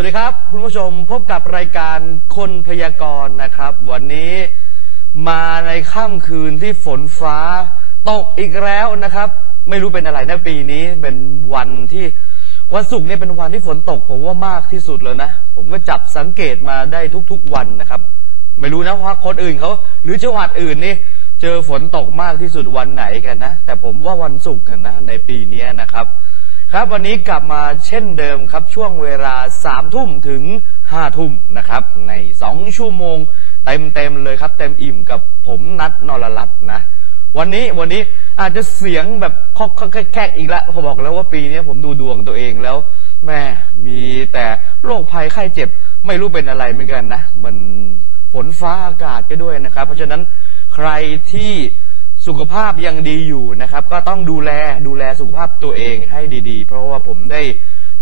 วัสดีครับ คุณผู้ชมพบกับรายการคนพยากรณ์นะครับ วันนี้มาในค่ำคืนที่ฝนฟ้า ตกอีกแล้วนะครับ ไม่รู้เป็นอะไรนะปีนี้เป็นวันที่วันศุกร์เนี่ยเป็นวันที่ฝนตกผมว่ามากที่สุดเลยนะ ผมก็จับสังเกตมาได้ทุกๆวันนะครับ ไม่รู้นะว่าคนอื่นเขาหรือจังหวัดอื่นนี่เจอฝนตกมากที่สุดวันไหนกันนะ แต่ผมว่าวันศุกร์กันนะในปีนี้นะครับ ครับวันนี้กลับมาเช่นเดิมครับช่วงเวลาสามทุ่มถึงห้าทุ่มนะครับ ในสองชั่วโมงเต็มเต็มๆเลยครับ เต็มอิ่มกับผมนัดนรรัตน์นะ วันนี้วันนี้อาจจะเสียงแบบคอกแคกอีกแล้วผมบอกแล้วว่าปีนี้ผมดูดวงตัวเองแล้วแม่มีแต่โรคภัยไข้เจ็บไม่รู้เป็นอะไรเหมือนกันนะ มันฝนฟ้าอากาศก็ด้วยนะครับ เพราะฉะนั้นใครที่ สุขภาพยังดีอยู่นะครับ ก็ต้องดูแลดูแลสุขภาพตัวเองให้ดี ๆ เพราะว่าผมได้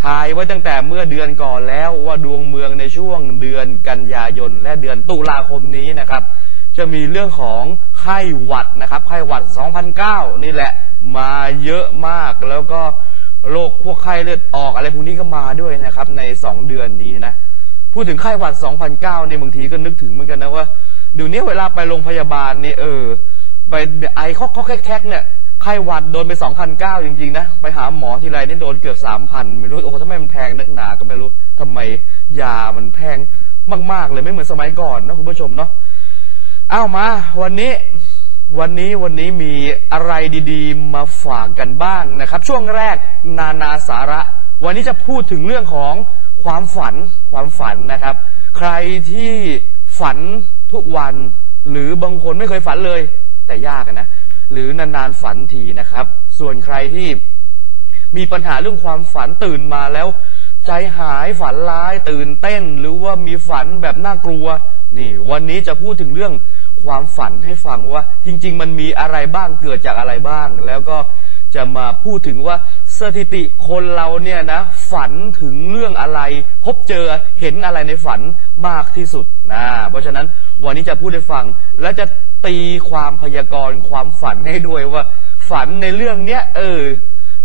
ทายไว้ตั้งแต่เมื่อเดือนก่อนแล้วว่าดวงเมืองในช่วงเดือนกันยายน และเดือนตุลาคมนี้นะครับ จะมีเรื่องของไข้หวัดนะครับไข้หวัด 2009 นี่แหละมาเยอะมากแล้วก็โรคพวกไข้เลือดออกอะไรพวกนี้ก็มาด้วยนะครับ ใน 2 เดือนนี้นะพูดถึงไข้หวัด 2009นี่บางทีก็นึกถึงเหมือนกันนะว่าเดี๋ยวนี้เวลาไปโรงพยาบาลนี่เออ ไปไอเคาะเคาแคกๆเนี่ยไข้หวัดโดนไป2,009จริง ๆ นะ ไปหาหมอทีไรนี่โดนเกือบ3,000ไม่รู้โอ้โหทำไมมันแพงนักหนาก็ไม่รู้ทำไมยามันแพงมาก ๆ เลยไม่เหมือนสมัยก่อนนะคุณผู้ชมเนาะเอามา วันนี้วันนี้วันนี้มีอะไรดีๆ มาฝากกันบ้างนะครับ ช่วงแรกนานาสาระ วันนี้จะพูดถึงเรื่องของความฝันความฝันนะครับ ใครที่ฝันทุกวัน หรือบางคนไม่เคยฝันเลย แต่ยากนะ หรือนานๆฝันทีนะครับ ส่วนใครที่มีปัญหาเรื่องความฝันตื่นมาแล้ว ใจหายฝันร้ายตื่นเต้น หรือว่ามีฝันแบบน่ากลัว นี่ วันนี้จะพูดถึงเรื่องความฝันให้ฟังว่า จริง ๆ มันมีอะไรบ้างเกิดจากอะไรบ้าง แล้วก็จะมาพูดถึงว่า สถิติคนเราเนี่ยนะ ฝันถึงเรื่องอะไร พบเจอเห็นอะไรในฝันมากที่สุดนะเพราะฉะนั้นวันนี้จะพูดให้ฟัง และจะตีความพยากรณ์ความฝันให้ด้วยว่า ฝันในเรื่องเนี้ยเออ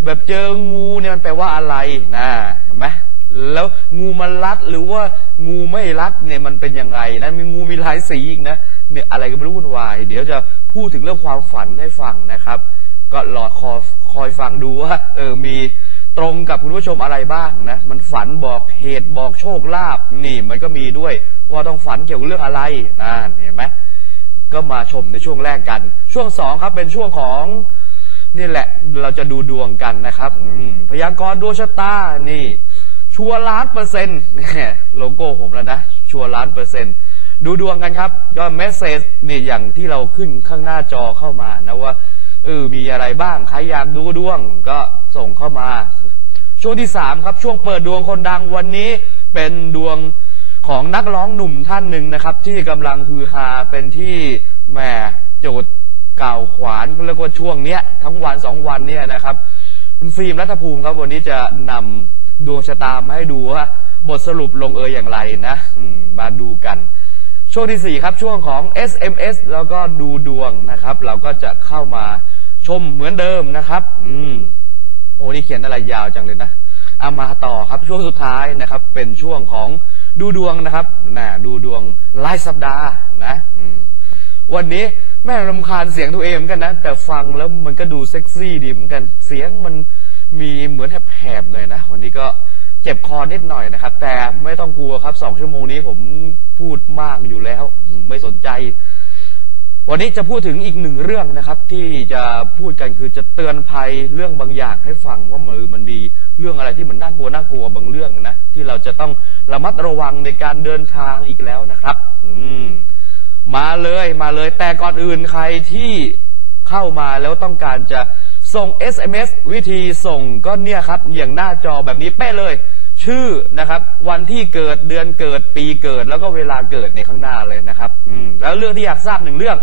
แบบเจองูเนี่ยมันแปลว่าอะไรนะเห็นไหมแล้วงูมันรัดหรือว่างูไม่รัดเนี่ยมันเป็นยังไงนะมีงูมีหลายสีอีกนะเนี่ยอะไรก็ไม่รู้วุ่นวาย เดี๋ยวจะพูดถึงเรื่องความฝันให้ฟังนะครับ ก็รอคอคอยฟังดูว่าเออมีตรงกับคุณผู้ชมอะไรบ้างนะ มันฝันบอกเหตุบอกโชคลาภนี่มันก็มีด้วย ว่าต้องฝันเกี่ยวกับเรื่องอะไรนะเห็นไหมก็มาชมในช่วงแรกกัน ช่วงสองครับเป็นช่วงของนี่แหละเราจะดูดวงกันนะครับพยากรณ์ดวงชะตานี่ ชัวร์ล้านเปอร์เซ็นต์เนี่ยโลโก้ผมแล้วนะ ชัวร์ล้านเปอร์เซ็นต์ดูดวงกันครับ ก็เมสเซจนี่อย่างที่เราขึ้นข้างหน้าจอเข้ามานะว่า เออมีอะไรบ้างใครอยากดูดวงก็ส่งเข้ามา ช่วงที่สามครับ ช่วงเปิดดวงคนดังวันนี้เป็นดวงของนักร้องหนุ่มท่านหนึ่งนะครับ ที่กำลังฮือฮาเป็นที่แหมโจทย์กล่าวขวานเรียกว่าช่วงเนี้ย ทั้งวันสองวันเนี่ยนะครับคุณฟิล์มรัฐภูมิครับ วันนี้จะนำดวงชะตามาให้ดูว่าบทสรุปลงเอยอย่างไรนะมมาดูกัน ช่วงที่สี่ครับช่วงของ SMS แล้วก็ดูดวงนะครับ เราก็จะเข้ามา ชมเหมือนเดิมนะครับ อืม โอ้นี่เขียนอะไรยาวจังเลยนะเอามาต่อครับ ช่วงสุดท้ายนะครับ เป็นช่วงของดูดวงนะครับนะดูดวงรายสัปดาห์นะอืมวันนี้แม่รำคาญเสียงตัวเองเหมือนกันนะ แต่ฟังแล้วมันก็ดูเซ็กซี่ดีเหมือนกันเสียงมันมีเหมือนแหบๆหน่อยนะ วันนี้ก็เจ็บคอนิดหน่อยนะครับ แต่ไม่ต้องกลัวครับสองชั่วโมงนี้ผมพูดมากอยู่แล้ว ไม่สนใจ วันนี้จะพูดถึงอีกหนึ่งเรื่องนะครับ ที่จะพูดกันคือจะเตือนภัยเรื่องบางอย่างให้ฟังว่ามือมันมีเรื่องอะไรที่มันน่ากลัวน่ากลัวบางเรื่องนะที่เราจะต้องระมัดระวังในการเดินทางอีกแล้วนะครับ อืม มาเลยมาเลย แต่ก่อนอื่นใครที่เข้ามาแล้วต้องการจะส่ง SMS วิธีส่งก็เนี่ยครับอย่างหน้าจอแบบนี้เป๊ะเลย ชื่อนะครับ วันที่เกิดเดือนเกิดปีเกิด แล้วก็เวลาเกิดในข้างหน้าเลยนะครับอืมแล้วเรื่องที่อยากทราบหนึ่งเรื่อง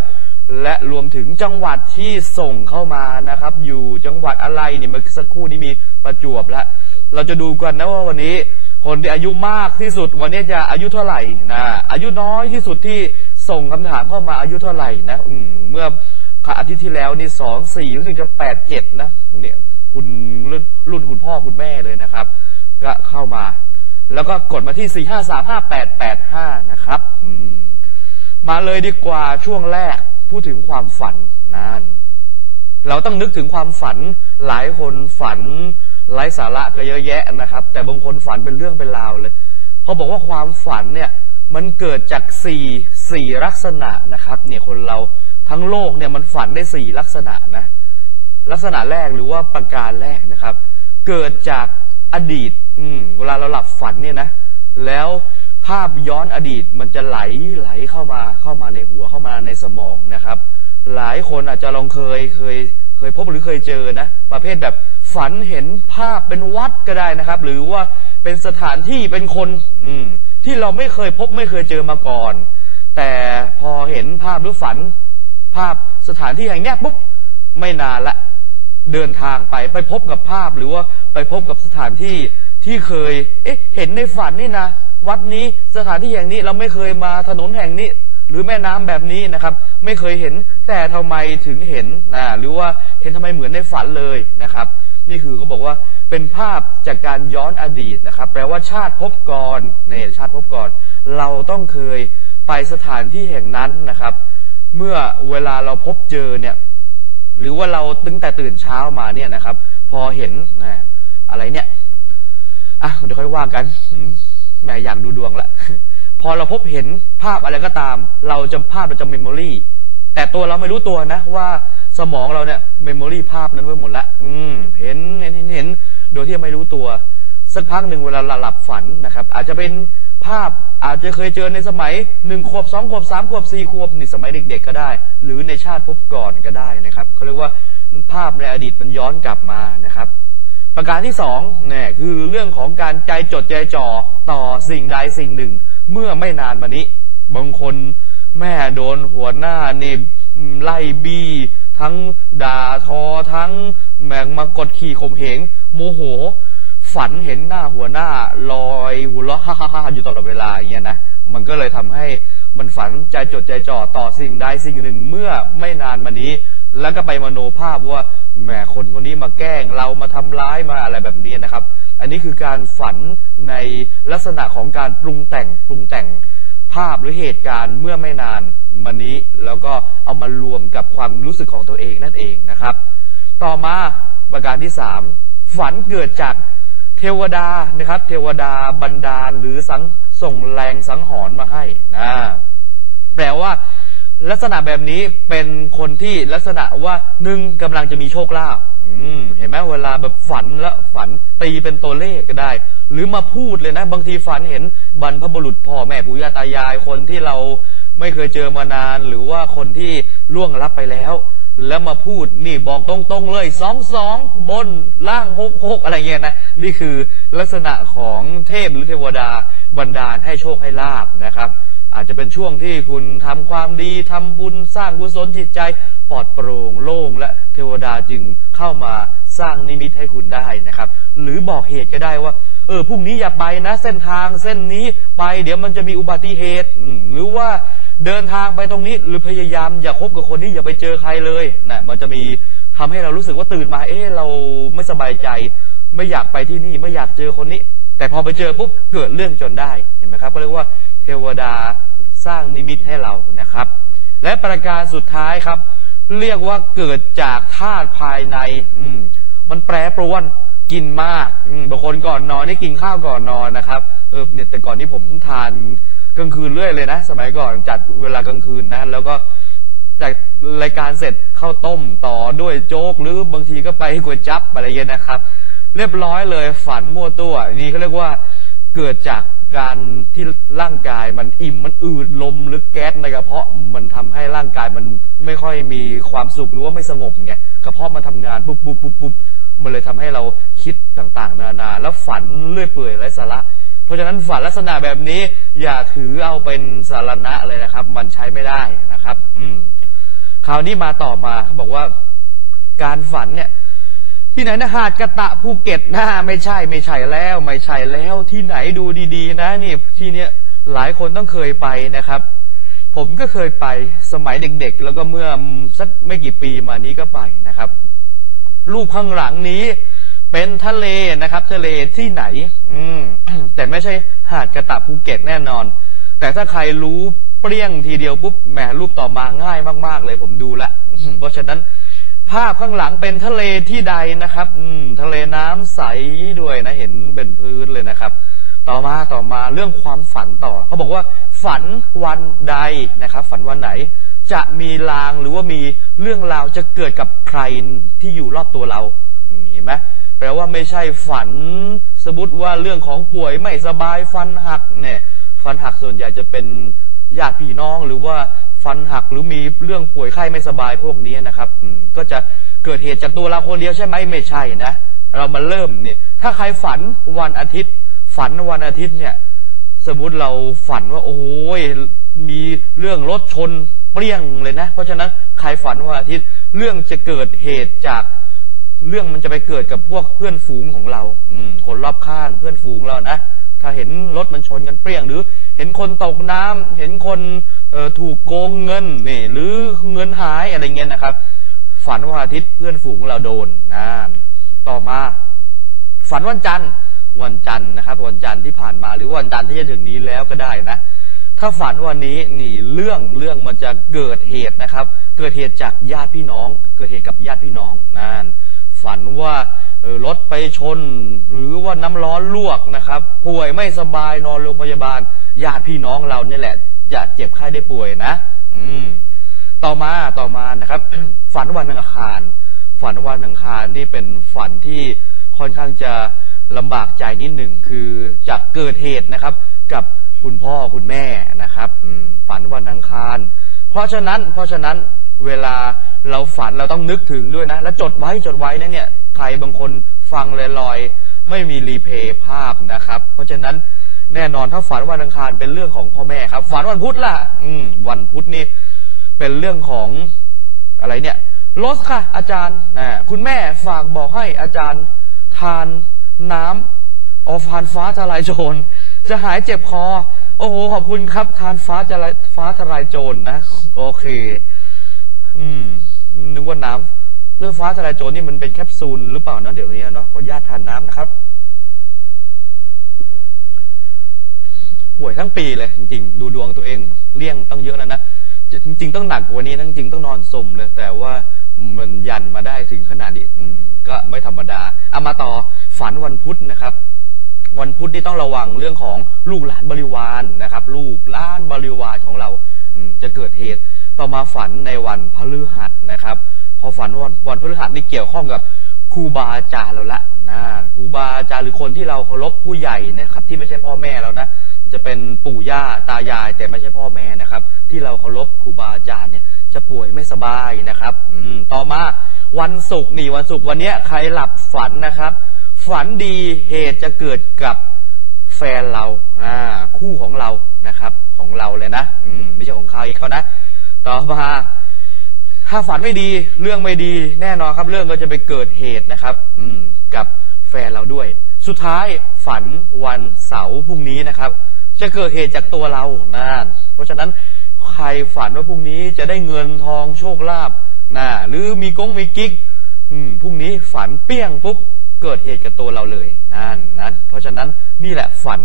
และรวมถึงจังหวัดที่ส่งเข้ามานะครับ อยู่จังหวัดอะไรเนี่ยเมื่อสักครู่นี้มีประจวบแล้วเราจะดูกันนะว่าวันนี้ คนที่อายุมากที่สุด วันนี้จะอายุเท่าไหร่นะอายุน้อยที่สุดที่ส่งคำถามเข้ามาอายุเท่าไหร่นะอืมเมื่ออาทิตย์ที่แล้วนี่สองสี่รู้สึกจะแปดเจ็ดนะเนี่ยคุณรุ่นรุ่นคุณพ่อคุณแม่เลยนะครับ ก็เข้ามา แล้วก็กดมาที่ 4535885 นะครับมาเลยดีกว่าช่วงแรกพูดถึงความฝันนั่นเราต้องนึกถึงความฝันหลายคนฝันไร้สาระก็เยอะแยะนะครับ แต่บางคนฝันเป็นเรื่องเป็นราวเลยเขาบอกว่าความฝันเนี่ยมันเกิดจากสี่สี่ลักษณะนะครับ เนี่ยคนเราทั้งโลกเนี่ยมันฝันได้สี่ลักษณะนะ ลักษณะแรกหรือว่าประการแรกนะครับ เกิดจาก อดีต อืมเวลาเราหลับฝันเนี่ยนะ แล้วภาพย้อนอดีตมันจะไหลไหลเข้ามาเข้ามาในหัวเข้ามาในสมองนะครับ หลายคนอาจจะลองเคยเคยเคยพบหรือเคยเจอนะ ประเภทแบบฝันเห็นภาพเป็นวัดก็ได้นะครับ หรือว่าเป็นสถานที่เป็นคน อืม ที่เราไม่เคยพบไม่เคยเจอมาก่อน แต่พอเห็นภาพหรือฝัน ภาพสถานที่แห่งนี้ปุ๊บไม่นานละ เดินทางไปไปพบกับภาพหรือว่าไปพบกับสถานที่ที่เคย เอ๊ะ เห็นในฝันนี่นะ วัดนี้สถานที่แห่งนี้เราไม่เคยมาถนนแห่งนี้ หรือแม่น้ำแบบนี้นะครับ ไม่เคยเห็นแต่ทำไมถึงเห็นนะหรือว่าเห็นทำไมเหมือนในฝันเลยนะครับ นี่คือเขาบอกว่าเป็นภาพจากการย้อนอดีตนะครับ แปลว่าชาติพบก่อนเนี่ยชาติพบก่อน เราต้องเคยไปสถานที่แห่งนั้นนะครับ เมื่อเวลาเราพบเจอเนี่ย หรือว่าเราตั้งแต่ตื่นเช้ามาเนี่ยนะครับ พอเห็นอะไรเนี่ยอะเดี๋ยวค่อยว่ากันแหมอยากดูดวงละพอเราพบเห็นภาพอะไรก็ตาม เราจะภาพเราจะเมมโมรีแต่ตัวเราไม่รู้ตัวนะ ว่าสมองเราเนี่ยเมมโมรีภาพนั้นไว้หมดละอืมเห็นเห็นเห็น โดยที่ไม่รู้ตัว สักพักหนึ่งเวลาหลับฝันนะครับ อาจจะเป็น ภาพอาจจะเคยเจอในสมัยหนึ่งขวบสองขวบสามขวบสี่ขวบนี่สมัยเด็ก ๆ ก็ได้ หรือในชาติพบก่อนก็ได้นะครับเขาเรียกว่าภาพในอดีตมันย้อนกลับมานะครับ ประการที่สองเนี่ยคือเรื่องของการใจจดใจจ่อต่อสิ่งใดสิ่งหนึ่ง เมื่อไม่นานมานี้ บางคนแม่โดนหัวหน้านี่ไล่บี้ทั้งด่าทอทั้งแมงมากดขี่ข่มเหงโมโห ฝันเห็นหน้าหัวหน้าลอยหัวเราะฮ่าฮ่าฮ่าอยู่ตลอดเวลาอย่างเงี้ยนะมันก็เลยทำให้มันฝันใจจดใจจ่อต่อสิ่งใดสิ่งหนึ่งเมื่อไม่นานมานี้ แล้วก็ไปมโนภาพว่าแหมคนคนนี้มาแกล้งเรามาทำร้ายมาอะไรแบบนี้นะครับ อันนี้คือการฝันในลักษณะของการปรุงแต่งปรุงแต่งภาพหรือเหตุการณ์เมื่อไม่นานมานี้ แล้วก็เอามารวมกับความรู้สึกของตัวเองนั่นเองนะครับ ต่อมาประการที่สามฝันเกิดจาก เทวดานะครับ เทวดาบันดาลหรือสังส่งแรงสังหรณ์มาให้นะแปลว่า ลักษณะแบบนี้เป็นคนที่ลักษณะว่าหนึ่งกำลังจะมีโชคลาภเห็นไหมเวลาแบบฝันแล้วฝันตีเป็นตัวเลขก็ได้ หรือมาพูดเลยนะ บางทีฝันเห็นบรรพบุรุษพ่อแม่ปู่ย่าตายายคนที่เราไม่เคยเจอมานาน หรือว่าคนที่ล่วงลับไปแล้ว แล้วมาพูดนี่บอกตรงๆเลยสองสองบนล่างหกหกอะไรเงี้ยนะนี่คือลักษณะของเทพหรือเทวดาบันดาลให้โชคให้ลาบนะครับ อาจจะเป็นช่วงที่คุณทำความดีทำบุญสร้างกุศลจิตใจปลอดโปร่งโล่งและเทวดาจึงเข้ามาสร้างนิมิตให้คุณได้นะครับ หรือบอกเหตุก็ได้ว่า เออพรุ่งนี้อย่าไปนะ เส้นทางเส้นนี้ไป เดี๋ยวมันจะมีอุบัติเหตุหรือว่า เดินทางไปตรงนี้หรือพยายามอย่าคบกับคนนี้อย่าไปเจอใครเลยนะมันจะมีทำให้เรารู้สึกว่าตื่นมา เออเราไม่สบายใจ ไม่อยากไปที่นี่ไม่อยากเจอคนนี้ แต่พอไปเจอปุ๊บเกิดเรื่องจนได้เห็นไหมครับก็เรียกว่าเทวดาสร้างนิมิตให้เรานะครับ และประการสุดท้ายครับ เรียกว่าเกิดจากธาตุภายในอืมมันแปรปรวนกินมากบางคนก่อนนอนนี่กินข้าวก่อนนอนนะครับ เออเนี่ยแต่ก่อนนี้ผมทาน กลางคืนเรื่อยเลยนะ สมัยก่อนจัดเวลากลางคืนนะ แล้วก็จากรายการเสร็จเข้าต้มต่อด้วยโจ๊ก หรือบางทีก็ไปก๋วยจั๊บอะไรเงี้ยนะครับ เรียบร้อยเลยฝันมั่วตัวนี่เขาเรียกว่าเกิดจากการที่ร่างกายมันอิ่มมันอืดลมหรือแก๊สในกระเพาะมันทำให้ร่างกายมันไม่ค่อยมีความสุขหรือว่าไม่สงบไงกระเพาะมันทำงานปุ๊บปุ๊บปุ๊บปุ๊บมันเลยทำให้เราคิดต่างๆ นานา แล้วฝันเลื่อยเปื่อยไร้สาระ เพราะฉะนั้นฝันลักษณะแบบนี้ อย่าถือเอาเป็นสารณะเลยนะครับ มันใช้ไม่ได้นะครับ อืมคราวนี้มาต่อมาบอกว่าการฝันเนี่ยที่ไหนนะหาดกระตะภูเก็ตนะไม่ใช่ไม่ใช่แล้ว ไม่ใช่แล้วที่ไหนดูดีๆ นะนี่ที่เนี้ยหลายคนต้องเคยไปนะครับ ผมก็เคยไปสมัยเด็ก ๆ แล้วก็เมื่อสักไม่กี่ปีมานี้ก็ไปนะครับ รูปข้างหลังนี้ เป็นทะเลนะครับ ทะเลที่ไหน อืมแต่ไม่ใช่หาดกระตะภูเก็ตแน่นอน แต่ถ้าใครรู้เปรี้ยงทีเดียวปุ๊บแหมรูปต่อมาง่ายมาก ๆ เลยผมดูละเพราะฉะนั้น ภาพข้างหลังเป็นทะเลที่ใดนะครับ อืม ทะเลน้ำใสด้วยนะเห็นเป็นพื้นเลยนะครับ ต่อมาต่อมาเรื่องความฝันต่อเขาบอกว่า ฝันวันใดนะครับ ฝันวันไหน จะมีลางหรือว่ามีเรื่องราวจะเกิดกับใครที่อยู่รอบตัวเราเห็นไหม แปลว่าไม่ใช่ฝัน สมมติว่าเรื่องของป่วยไม่สบายฟันหักเนี่ยฟันหักส่วนใหญ่จะเป็นญาติพี่น้องหรือว่าฟันหักหรือมีเรื่องป่วยไข้ไม่สบายพวกนี้นะครับก็จะเกิดเหตุจากตัวเราคนเดียวใช่ไหมไม่ใช่นะ เรามาเริ่มเนี่ย ถ้าใครฝันวันอาทิตย์ ฝันวันอาทิตย์เนี่ย สมมติเราฝันว่า โอ้ยมีเรื่องรถชนเปรี้ยงเลยนะ เพราะฉะนั้นใครฝันวันอาทิตย์ เรื่องจะเกิดเหตุจาก เรื่องมันจะไปเกิดกับพวกเพื่อนฝูงของเรา อืมคนรอบข้างเพื่อนฝูงเรานะ ถ้าเห็นรถมันชนกันเปรี้ยง หรือเห็นคนตกน้ำเห็นคนเอถูกโกงเงินนี่หรือเงินหายอะไรเงี้ยนะครับ ฝันวันอาทิตย์เพื่อนฝูงเราโดนนะต่อมา ฝันวันจันทร์วันจันทร์นะครับ วันจันทร์ที่ผ่านมา หรือวันจันทร์ที่จะถึงนี้แล้วก็ได้นะ ถ้าฝันวันนี้นี่เรื่องเรื่องมันจะเกิดเหตุนะครับ เกิดเหตุจากญาติพี่น้อง เกิดเหตุกับญาติพี่น้องนั่น ฝันว่าออรถไปชน หรือว่าน้ำร้อนลวกนะครับ ป่วยไม่สบายนอนโรงพยาบาลญาติพี่น้องเราเนี่ยแหละจะเจ็บไข้ได้ป่วยนะ อืม ต่อมาต่อมานะครับ ฝันวันอังคาร ฝันวันอังคารนี่เป็นฝันที่ค่อนข้างจะลำบากใจนิดหนึ่งคือจากเกิดเหตุนะครับ กับคุณพ่อคุณแม่นะครับ อืม ฝันวันอังคาร เพราะฉะนั้น เพราะฉะนั้นเวลา เราฝันเราต้องนึกถึงด้วยนะ แล้วจดไว้จดไว้นะเนี่ยใครบางคนฟังลอยๆ ไม่มีรีเพย์ภาพนะครับ เพราะฉะนั้นแน่นอนถ้าฝันวันอังคารเป็นเรื่องของพ่อแม่ครับ ฝันวันพุธล่ะ อืม วันพุธนี่เป็นเรื่องของอะไรเนี่ยลสค่ะ อาจารย์นะคุณแม่ฝากบอกให้อาจารย์ทานน้ำออฟานฟ้าทลายโจร จะหายเจ็บคอ โอ้โห ขอบคุณครับ ทานฟ้าจะฟ้าทลายโจรนะโอเค อืม นึกว่าน้ำเรื่องฟ้าทลายโจรนี่มันเป็นแคปซูลหรือเปล่านะเดี๋ยวนี้เนาะขออนุญาตทานน้ำนะครับป่วยทั้งปีเลยจริงๆดูดวงตัวเองเลี่ยงต้องเยอะแล้วนะจริง ๆ ต้องหนักกว่านี้นะจริงๆต้องนอนสมเลย แต่ว่ามันยันมาได้ถึงขนาดนี้ อืก็ไม่ธรรมดาเอามาต่อฝันวันพุธนะครับ วันพุธที่ต้องระวังเรื่องของลูกหลานบริวารนะครับ ลูกหลานบริวารของเรา อืจะเกิดเหตุ ต่อมาฝันในวันพฤหัสนะครับ พอฝันวันวันพฤหัสนี่เกี่ยวข้องกับครูบาอาจารย์เราละนะครูบาอาจารย์หรือคนที่เราเคารพผู้ใหญ่นะครับ ที่ไม่ใช่พ่อแม่เรานะ จะเป็นปู่ย่าตายายแต่ไม่ใช่พ่อแม่นะครับ ที่เราเคารพครูบาอาจารย์เนี่ยจะป่วยไม่สบายนะครับ อืมต่อมาวันศุกร์นี่วันศุกร์วันเนี้ยใครหลับฝันนะครับ ฝันดีเหตุจะเกิดกับแฟนเราอ่าคู่ของเรานะครับ ของเราเลยนะ อืมไม่ใช่ของใครเขานะ ต่อมาถ้าฝันไม่ดีเรื่องไม่ดีแน่นอนครับ เรื่องก็จะไปเกิดเหตุนะครับ อืม กับแฟนเราด้วย สุดท้ายฝันวันเสาร์พรุ่งนี้นะครับ จะเกิดเหตุจากตัวเรานะเพราะฉะนั้นใครฝันว่าพรุ่งนี้จะได้เงินทองโชคลาภนะหรือมีกงมีกิ๊ก อืมพรุ่งนี้ฝันเปี้ยงปุ๊บเกิดเหตุกับตัวเราเลยนั่นนะเพราะฉะนั้นนี่แหละฝัน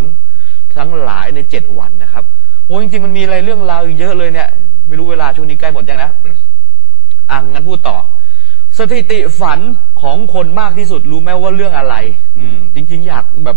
ทั้งหลายในเจ็ดวันนะครับโอ้จริงๆมันมีอะไรเรื่องราวอีกเยอะเลยเนี่ย ไม่รู้เวลาช่วงนี้ใกล้หมดยังนะอะงั้นพูดต่อ สถิติฝันของคนมากที่สุดรู้ไหมว่าเรื่องอะไร อืม จริง ๆ อยากแบบ